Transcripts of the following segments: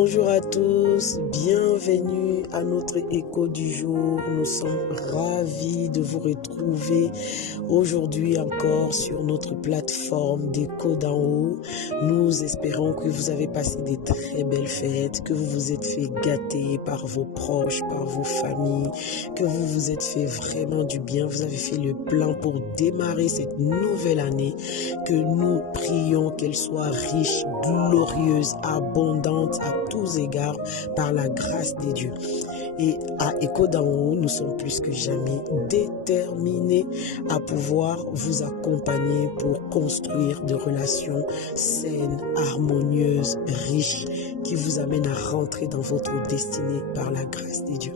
Bonjour à tous, bienvenue à notre écho du jour. Nous sommes ravis de vous retrouver aujourd'hui encore sur notre plateforme d'écho d'en haut. Nous espérons que vous avez passé des très belles fêtes, que vous vous êtes fait gâter par vos proches, par vos familles, que vous vous êtes fait vraiment du bien. Vous avez fait le plan pour démarrer cette nouvelle année, que nous prions qu'elle soit riche, glorieuse, abondante à tous égards par la grâce de Dieu. Et à Écho d'en haut, nous sommes plus que jamais déterminés à pouvoir vous accompagner pour construire des relations saines, harmonieuses, riches, qui vous amènent à rentrer dans votre destinée par la grâce de Dieu.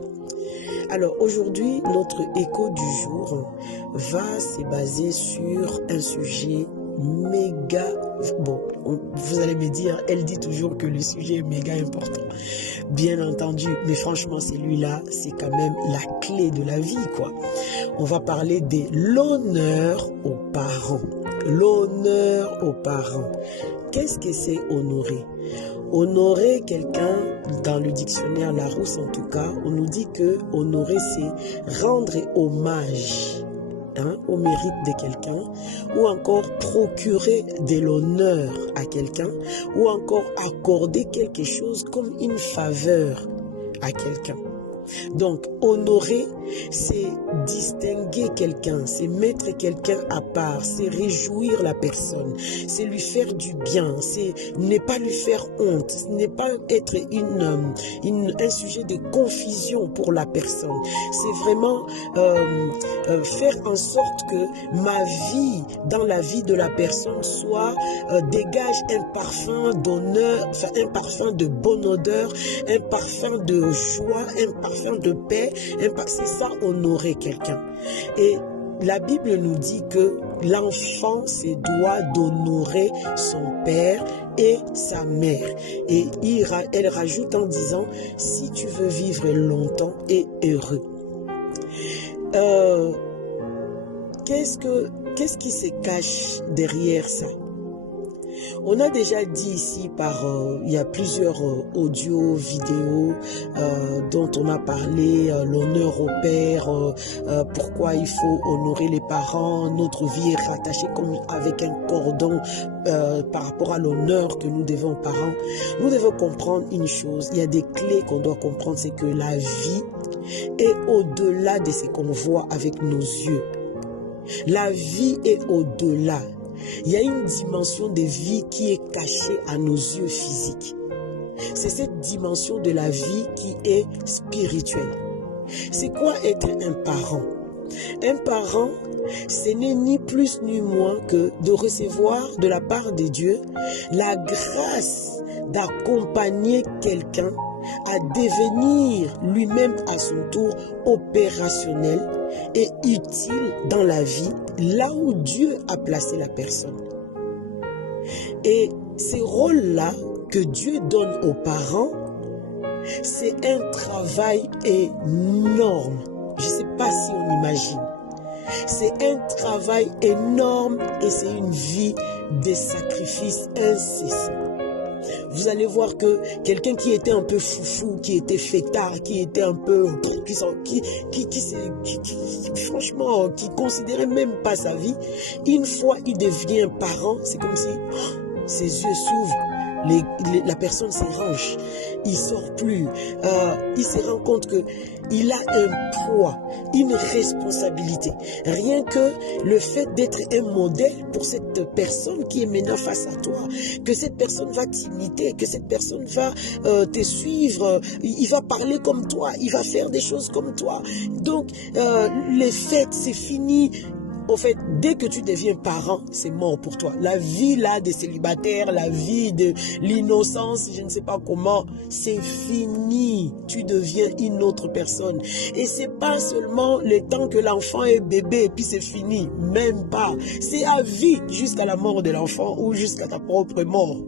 Alors aujourd'hui, notre écho du jour va se baser sur un sujet méga, bon, vous allez me dire, elle dit toujours que le sujet est méga important, bien entendu, mais franchement celui-là, c'est quand même la clé de la vie, quoi. On va parler de l'honneur aux parents. L'honneur aux parents. Qu'est-ce que c'est honorer? Honorer quelqu'un, dans le dictionnaire Larousse en tout cas, on nous dit que honorer c'est rendre hommage au mérite de quelqu'un, ou encore procurer de l'honneur à quelqu'un, ou encore accorder quelque chose comme une faveur à quelqu'un. Donc, honorer, c'est distinguer quelqu'un, c'est mettre quelqu'un à part, c'est réjouir la personne, c'est lui faire du bien, c'est ne pas lui faire honte, ce n'est pas être un sujet de confusion pour la personne. C'est vraiment faire en sorte que ma vie, dans la vie de la personne, soit dégage un parfum d'honneur, enfin un parfum de bonne odeur, un parfum de joie, un parfum de paix, c'est ça honorer quelqu'un. Et la Bible nous dit que l'enfant se doit d'honorer son père et sa mère. Et elle rajoute en disant, si tu veux vivre longtemps et heureux. Qu'est-ce qui se cache derrière ça? On a déjà dit ici il y a plusieurs audios, vidéos dont on a parlé, l'honneur au père, pourquoi il faut honorer les parents, notre vie est rattachée comme avec un cordon par rapport à l'honneur que nous devons aux parents. Nous devons comprendre une chose, il y a des clés qu'on doit comprendre, c'est que la vie est au-delà de ce qu'on voit avec nos yeux. La vie est au-delà. Il y a une dimension de vie qui est cachée à nos yeux physiques. C'est cette dimension de la vie qui est spirituelle. C'est quoi être un parent? Un parent, ce n'est ni plus ni moins que de recevoir de la part de Dieu la grâce d'accompagner quelqu'un à devenir lui-même à son tour opérationnel et utile dans la vie, là où Dieu a placé la personne. Et ces rôles-là que Dieu donne aux parents, c'est un travail énorme. Je ne sais pas si on imagine. C'est un travail énorme et c'est une vie de sacrifice incessant. Vous allez voir que quelqu'un qui était un peu foufou, qui était fêtard, qui était un peu, franchement, qui considérait même pas sa vie, une fois il devient parent, c'est comme si ses yeux s'ouvrent, la personne s'arrange, il sort plus, il se rend compte que il a un poids, une responsabilité. Rien que le fait d'être un modèle pour cette personne qui est maintenant face à toi, que cette personne va t'imiter, que cette personne va te suivre, il va parler comme toi, il va faire des choses comme toi. Donc, les fêtes, c'est fini. En fait, dès que tu deviens parent, c'est mort pour toi. La vie là des célibataires, la vie de l'innocence, je ne sais pas comment, c'est fini. Tu deviens une autre personne. Et c'est pas seulement le temps que l'enfant est bébé et puis c'est fini. Même pas. C'est à vie jusqu'à la mort de l'enfant ou jusqu'à ta propre mort.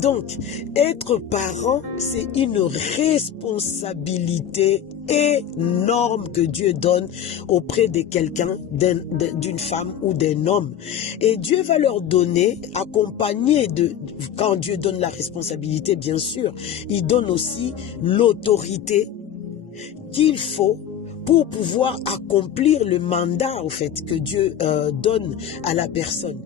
Donc, être parent, c'est une responsabilité énorme que Dieu donne auprès de quelqu'un, d'une femme ou d'un homme. Et Dieu va leur donner, accompagné quand Dieu donne la responsabilité, bien sûr, il donne aussi l'autorité qu'il faut pour pouvoir accomplir le mandat, en fait, que Dieu donne à la personne.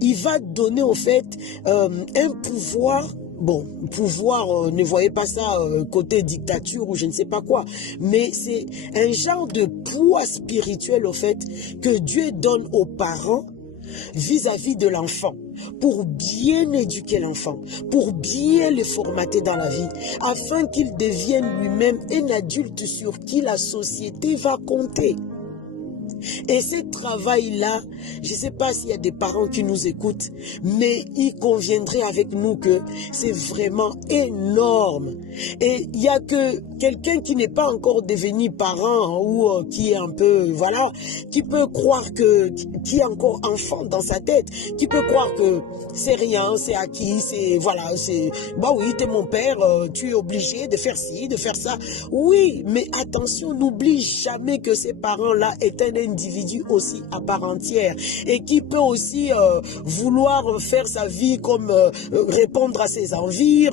Il va donner, en fait, un pouvoir. Bon, pouvoir, ne voyez pas ça côté dictature ou je ne sais pas quoi, mais c'est un genre de poids spirituel, au fait, que Dieu donne aux parents vis-à-vis de l'enfant, pour bien éduquer l'enfant, pour bien le formater dans la vie, afin qu'il devienne lui-même un adulte sur qui la société va compter. Et ce travail-là, je ne sais pas s'il y a des parents qui nous écoutent, mais il conviendrait avec nous que c'est vraiment énorme. Et il n'y a que quelqu'un qui n'est pas encore devenu parent ou qui est un peu, voilà, qui peut croire qui est encore enfant dans sa tête, qui peut croire que c'est rien, c'est acquis, c'est, voilà, c'est, bah oui, t'es mon père, tu es obligé de faire ci, de faire ça. Oui, mais attention, n'oublie jamais que ces parents-là est un individu aussi à part entière et qui peut aussi vouloir faire sa vie comme répondre à ses envies,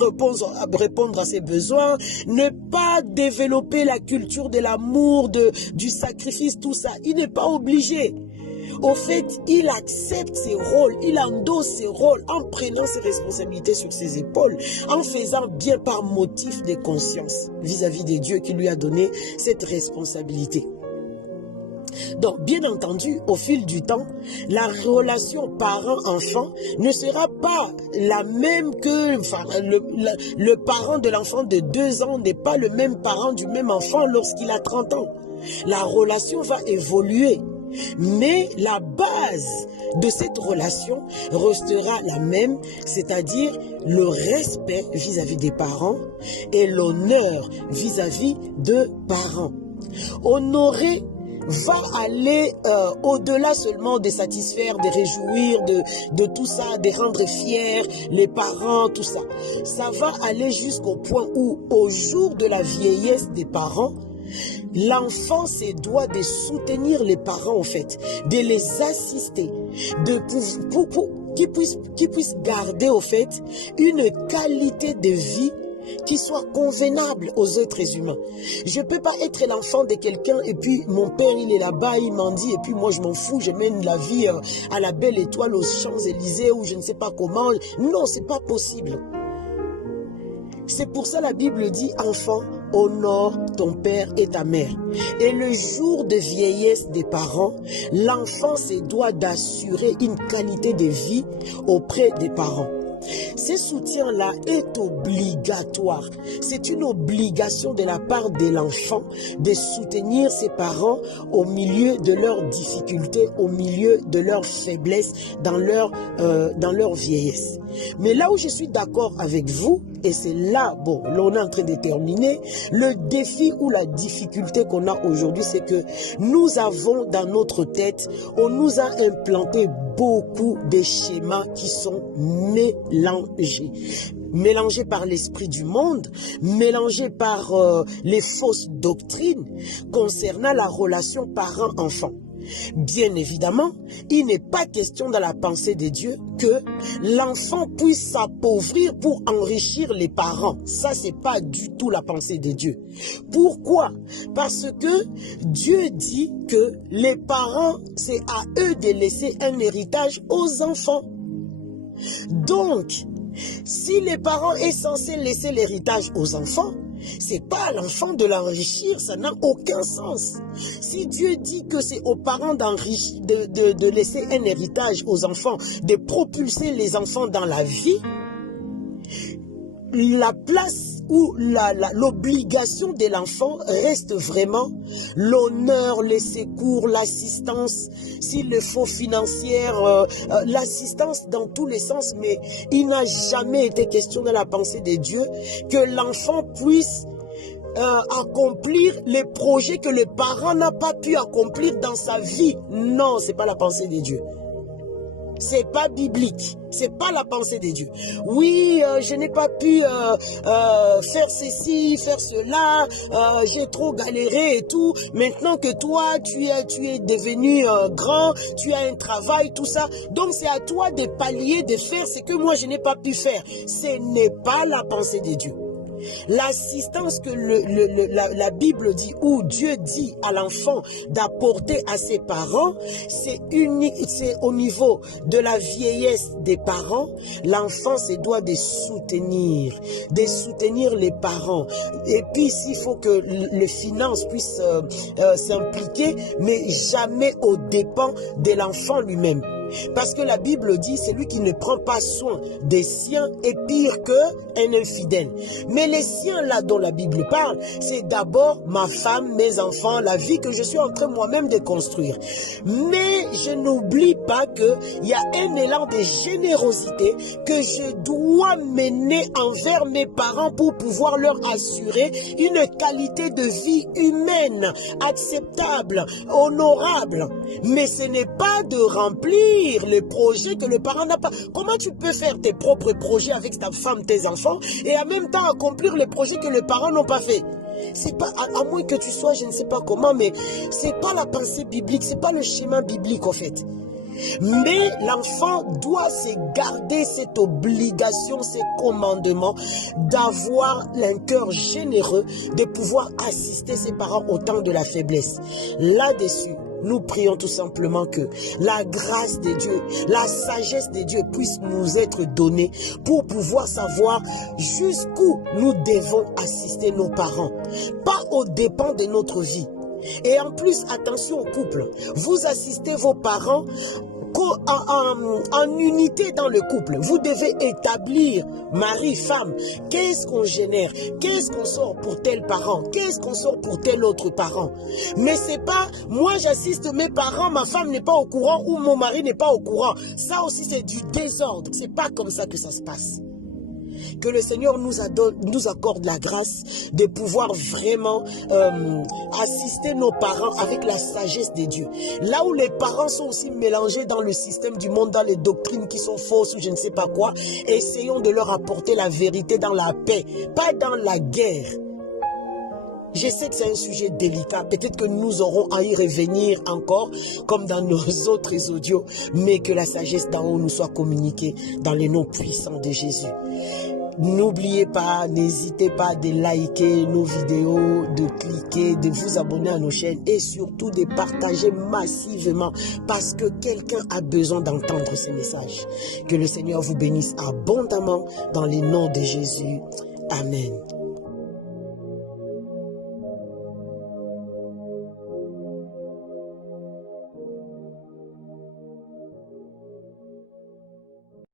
répondre à ses besoins, ne pas développer la culture de l'amour, du sacrifice, tout ça. Il n'est pas obligé. Au fait, il accepte ses rôles, il endosse ses rôles en prenant ses responsabilités sur ses épaules, en faisant bien par motif de conscience vis-à-vis de Dieu qui lui a donné cette responsabilité. Donc, bien entendu, au fil du temps, la relation parent-enfant ne sera pas la même que... Enfin, le parent de l'enfant de 2 ans n'est pas le même parent du même enfant lorsqu'il a 30 ans. La relation va évoluer. Mais la base de cette relation restera la même, c'est-à-dire le respect vis-à-vis des parents et l'honneur vis-à-vis de parents. Honorer va aller au-delà seulement de satisfaire, de réjouir, de tout ça, de rendre fiers les parents, tout ça. Ça va aller jusqu'au point où, au jour de la vieillesse des parents, l'enfant se doit de soutenir les parents, en fait, de les assister, pour qu'ils puissent garder, au fait, une qualité de vie qui soit convenable aux êtres humains. Je ne peux pas être l'enfant de quelqu'un et puis mon père il est là-bas, il m'en dit et puis moi je m'en fous, je mène la vie à la belle étoile aux Champs-Élysées ou je ne sais pas comment. Non, c'est pas possible. C'est pour ça la Bible dit, enfant, honore ton père et ta mère. Et le jour de vieillesse des parents, l'enfant se doit d'assurer une qualité de vie auprès des parents. Ce soutien-là est obligatoire. C'est une obligation de la part de l'enfant de soutenir ses parents au milieu de leurs difficultés, au milieu de leurs faiblesses, dans leur vieillesse. Mais là où je suis d'accord avec vous, et c'est là, bon, là on est en train de terminer, le défi ou la difficulté qu'on a aujourd'hui, c'est que nous avons dans notre tête, on nous a implanté beaucoup de schémas qui sont mélangés par l'esprit du monde, mélangés par les fausses doctrines concernant la relation parent-enfant. Bien évidemment, il n'est pas question dans la pensée de Dieu que l'enfant puisse s'appauvrir pour enrichir les parents. Ça, c'est pas du tout la pensée de Dieu. Pourquoi? Parce que Dieu dit que les parents, c'est à eux de laisser un héritage aux enfants. Donc, si les parents sont censés laisser l'héritage aux enfants, c'est pas à l'enfant de l'enrichir, ça n'a aucun sens. Si Dieu dit que c'est aux parents d'enrichir, de laisser un héritage aux enfants, de propulser les enfants dans la vie, la place ou l'obligation de l'enfant reste vraiment l'honneur, les secours, l'assistance, s'il le faut financière, l'assistance dans tous les sens, mais il n'a jamais été question dans la pensée de Dieu que l'enfant puisse accomplir les projets que le parent n'a pas pu accomplir dans sa vie. Non, c'est pas la pensée de Dieu. C'est pas biblique. C'est pas la pensée de Dieu. Oui, je n'ai pas pu faire ceci, faire cela. J'ai trop galéré et tout. Maintenant que toi, tu es devenu grand, tu as un travail, tout ça. Donc, c'est à toi de pallier, de faire ce que moi, je n'ai pas pu faire. Ce n'est pas la pensée de Dieu. L'assistance que la Bible dit, ou Dieu dit à l'enfant d'apporter à ses parents, c'est unique, c'est au niveau de la vieillesse des parents. L'enfant se doit de soutenir les parents. Et puis s'il faut que les finances puissent s'impliquer, mais jamais aux dépens de l'enfant lui-même. Parce que la Bible dit, celui qui ne prend pas soin des siens est pire qu'un infidèle. Mais les siens là dont la Bible parle, c'est d'abord ma femme, mes enfants, la vie que je suis en train moi-même de construire. Mais je n'oublie pas qu'il y a un élan de générosité que je dois mener envers mes parents pour pouvoir leur assurer une qualité de vie humaine, acceptable, honorable. Mais ce n'est pas de remplir les projets que le parent n'a pas. Comment tu peux faire tes propres projets avec ta femme, tes enfants, et en même temps accomplir les projets que les parents n'ont pas fait? C'est pas, à moins que tu sois, je ne sais pas comment, mais c'est pas la pensée biblique, c'est pas le schéma biblique en fait. Mais l'enfant doit se garder cette obligation, ces commandements, d'avoir un cœur généreux, de pouvoir assister ses parents au temps de la faiblesse. Là-dessus, nous prions tout simplement que la grâce de Dieu, la sagesse de Dieu puisse nous être donnée pour pouvoir savoir jusqu'où nous devons assister nos parents, pas aux dépens de notre vie. Et en plus, attention au couple, vous assistez vos parents en unité dans le couple. Vous devez établir mari, femme, qu'est-ce qu'on génère, qu'est-ce qu'on sort pour tel parent, qu'est-ce qu'on sort pour tel autre parent. Mais c'est pas, moi j'assiste mes parents, ma femme n'est pas au courant ou mon mari n'est pas au courant. Ça aussi c'est du désordre, c'est pas comme ça que ça se passe. Que le Seigneur nous accorde la grâce de pouvoir vraiment assister nos parents avec la sagesse de Dieu. Là où les parents sont aussi mélangés dans le système du monde, dans les doctrines qui sont fausses ou je ne sais pas quoi, essayons de leur apporter la vérité dans la paix, pas dans la guerre. Je sais que c'est un sujet délicat, peut-être que nous aurons à y revenir encore, comme dans nos autres audios, mais que la sagesse d'en haut nous soit communiquée dans les noms puissants de Jésus. N'oubliez pas, n'hésitez pas de liker nos vidéos, de cliquer, de vous abonner à nos chaînes et surtout de partager massivement parce que quelqu'un a besoin d'entendre ces messages. Que le Seigneur vous bénisse abondamment dans les noms de Jésus. Amen.